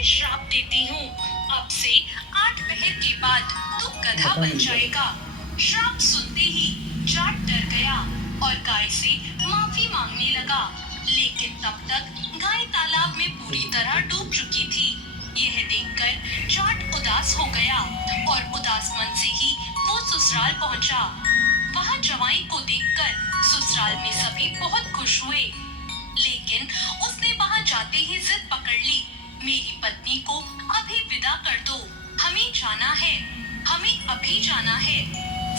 तुझे श्राप देती हूँ, अब से 8 पहर के बाद तू गधा बन जाएगा। श्राप सुनते ही जाट डर गया और गाय से माफी मांगने लगा, लेकिन तब तक गाय तालाब में पूरी तरह डूब चुकी थी। यह देखकर जाट उदास हो गया और उदास मन से ही वो ससुराल पहुंचा। वहाँ जवाई को देखकर ससुराल में सभी बहुत खुश हुए, लेकिन उसने वहाँ जाते ही जिद पकड़ ली, मेरी पत्नी को अभी विदा कर दो, हमें जाना है, हमें अभी जाना है।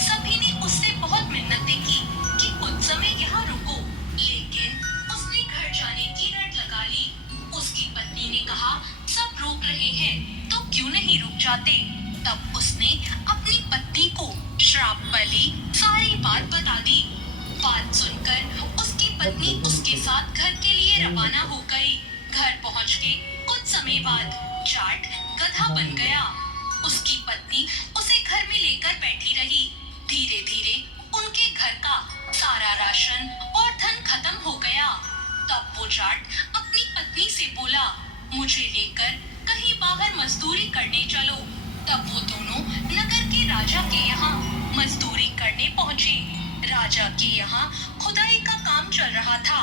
सभी ने उससे बहुत मिन्नतें की कि कुछ समय यहाँ रुको, लेकिन उसने घर जाने की रट लगा ली। उसकी पत्नी ने कहा, सब रोक रहे हैं तो क्यों नहीं रुक जाते। तब उसने अपनी पत्नी को श्राप वाली सारी बात बता दी। बात सुनकर उसकी पत्नी उसके साथ घर के लिए रवाना हो गई। घर पहुंच के कुछ समय बाद जाट गधा बन गया। उसकी पत्नी उसे घर में लेकर बैठी रही। धीरे धीरे उनके घर का सारा राशन और धन खत्म हो गया। तब वो जाट अपनी पत्नी से बोला, मुझे लेकर कहीं बाहर मजदूरी करने चलो। तब वो दोनों नगर के राजा के यहाँ मजदूरी करने पहुँचे। राजा के यहाँ खुदाई का काम चल रहा था।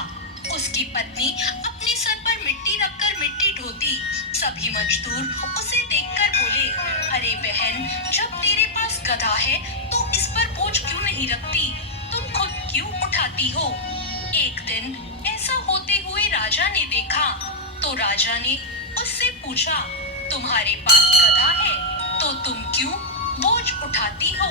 उसकी पत्नी अपने सर पर मिट्टी रखकर मिट्टी ढोती। सभी मजदूर उसे देखकर बोले, अरे बहन, जब तेरे पास गधा है तो इस पर बोझ क्यों नहीं रखती, तुम खुद क्यों उठाती हो। एक दिन ऐसा होते हुए राजा ने देखा तो राजा ने उससे पूछा, तुम्हारे पास गधा है तो तुम क्यों बोझ उठाती हो।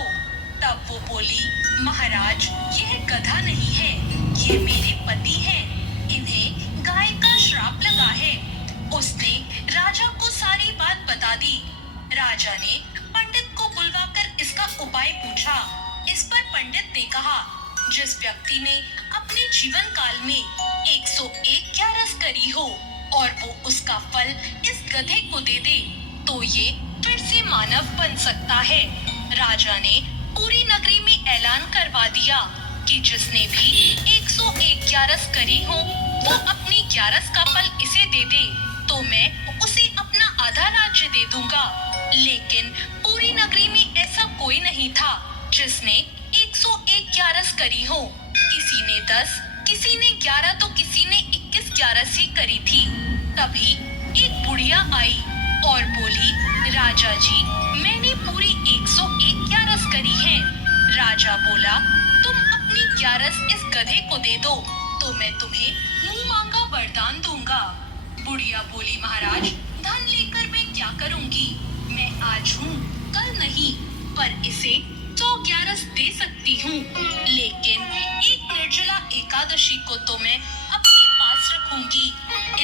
तब वो बोली, महाराज, यह गधा नहीं है, ये मेरे पति हैं, इन्हें गाय का श्राप लगा है। उसने राजा को सारी बात बता दी। राजा ने पंडित को बुलवाकर इसका उपाय पूछा। इस पर पंडित ने कहा, जिस व्यक्ति ने अपने जीवन काल में 101 ग्यारस करी हो और वो उसका फल इस गधे को दे दे तो ये फिर से मानव बन सकता है। राजा ने पूरी नगरी में ऐलान करवा दिया कि जिसने भी 101 ग्यारस करी हो वो अपनी ग्यारस का फल इसे दे दे तो मैं उसे अपना आधा राज्य दे दूंगा। लेकिन पूरी नगरी में ऐसा कोई नहीं था जिसने 101 ग्यारस करी हो। किसी ने 10, किसी ने 11 तो किसी ने 21 ग्यारस ही करी थी। तभी एक बुढ़िया आई और बोली, राजा जी, मैंने पूरी 101 ग्यारस करी है। राजा बोला, तुम अपनी ग्यारस इस गधे को दे दो तो मैं तुम्हें मुंह मांगा वरदान दूंगा। बुढ़िया बोली, महाराज, धन लेकर मैं क्या करूंगी, मैं आज हूँ कल नहीं, पर इसे 100 ग्यारस दे सकती हूँ, लेकिन एक निर्जला एकादशी को तो मैं अपने पास रखूंगी।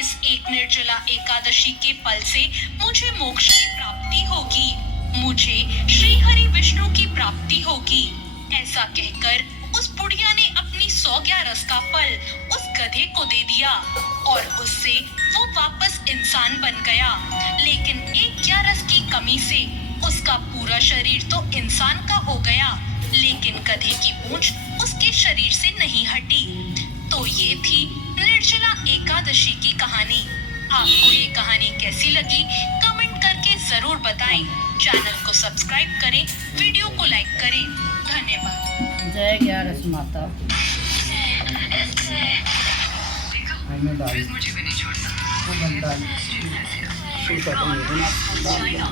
इस एक निर्जला एकादशी के फल से मुझे मोक्ष की प्राप्ति होगी, मुझे श्री हरि विष्णु की प्राप्ति होगी। ऐसा कहकर उस बुढ़िया ने अपनी 100 ग्यारस का फल उस गधे को दे दिया और उससे वो वापस इंसान बन गया। लेकिन एक ग्यारस की कमी से उसका पूरा शरीर तो इंसान का हो गया, लेकिन गधे की पूंछ उसके शरीर से नहीं हटी। तो ये थी निर्जला एकादशी की कहानी। आपको ये कहानी कैसी लगी कमेंट करके जरूर बताएं। चैनल को सब्सक्राइब करें, वीडियो को लाइक करें। धन्यवाद। जय ग्यारस माता। मुझे भी नहीं छोड़ना।